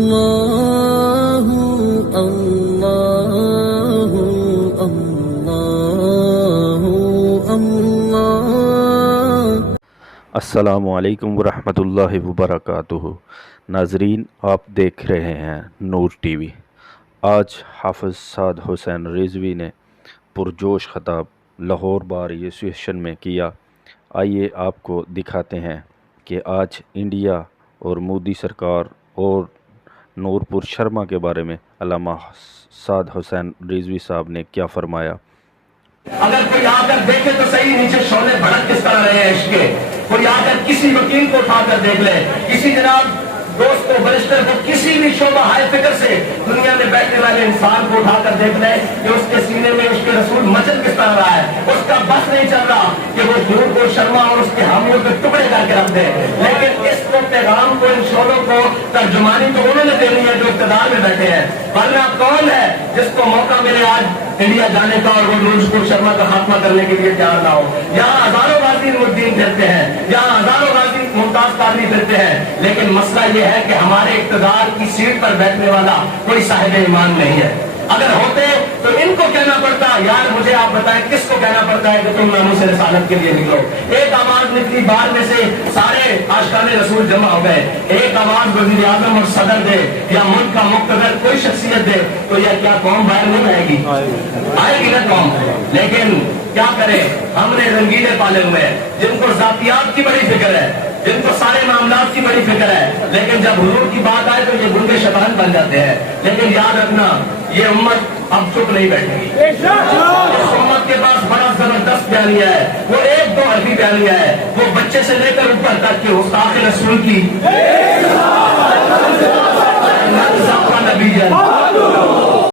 اللہ اللہ اللہ اللہ۔ السلام علیکم ورحمۃ اللہ وبرکاتہ۔ ناظرین، آپ دیکھ رہے ہیں نور ٹی وی۔ آج حافظ سعد حسین رضوی نے پرجوش خطاب لاہور بار ایسوسیشن میں کیا۔ آئیے آپ کو دکھاتے ہیں کہ آج انڈیا اور مودی سرکار اور نور پور شرما کے بارے میں علامہ سعد حسین رضوی صاحب نے کیا فرمایا۔ اگر کوئی آ کر دیکھے تو صحیح نیچے شعلے بھڑک کس طرح رہے ہیں عشق کے۔ کوئی آ کر کسی وکیل کو اٹھا کر دیکھ لے، کسی جناب دوست کو برسٹر کو، کسی بھی شعبہ ہائے فکر سے دنیا میں بیٹھنے والے انسان کو اٹھا کر دیکھ لے کہ اس کے سینے میں عشق رسول مچل کس طرح رہا ہے۔ اس کا بس نہیں چل رہا کہ وہ نور پور شرما اور اس کے حامیوں کے ٹکڑے کر کے رکھ دے، لیکن اس کو پیغام کو، ان شعلوں کو ترجمانی تو انہوں نے دینی ہے جو اقتدار میں بیٹھے ہیں۔ ورنہ کون ہے جس کو موقع ملے آج انڈیا جانے کا اور وہ نور پور شرما کا خاتمہ کرنے کے لیے تیار نہ ہو؟ یہاں ہزاروں غازی نورالدین پھرتے ہیں، یہاں ہزاروں غازی ممتاز قادری پھرتے ہیں، لیکن مسئلہ یہ ہے کہ ہمارے اقتدار کی سیٹ پر بیٹھنے والا کوئی صاحب ایمان نہیں ہے۔ اگر ہوتے تو ان کو کہنا پڑتا، یار مجھے آپ بتائیں کس کو کہنا پڑتا ہے کہ تم ناموس رسالت کے لیے نکلو۔ ایک آواز نکلی، بعد میں سے سارے عاشقان رسول جمع ہو گئے، ایک آواز وزیر اعظم اور صدر دے یا ملک کا مقتدر کوئی شخصیت دے تو یہ کیا قوم باہر نہیں آئے گی؟ آئے گی نا قوم۔ لیکن کیا کرے، ہم نے رنگیلے پالے ہوئے ہیں جن کو ذاتیات کی بڑی فکر ہے، جن کو سارے معاملات کی بڑی فکر ہے، لیکن جب حضور کی بات آئے تو یہ گنگے شیطان بن جاتے ہیں۔ لیکن یاد رکھنا، یہ امت اب چپ نہیں بیٹھے گی۔ اس امت کے پاس بڑا زبردست بیانیہ ہے، وہ ایک دو حرفی بیانیہ ہے، وہ بچے سے لے کر اوپر تک کہ استاد رسول کی نبی جان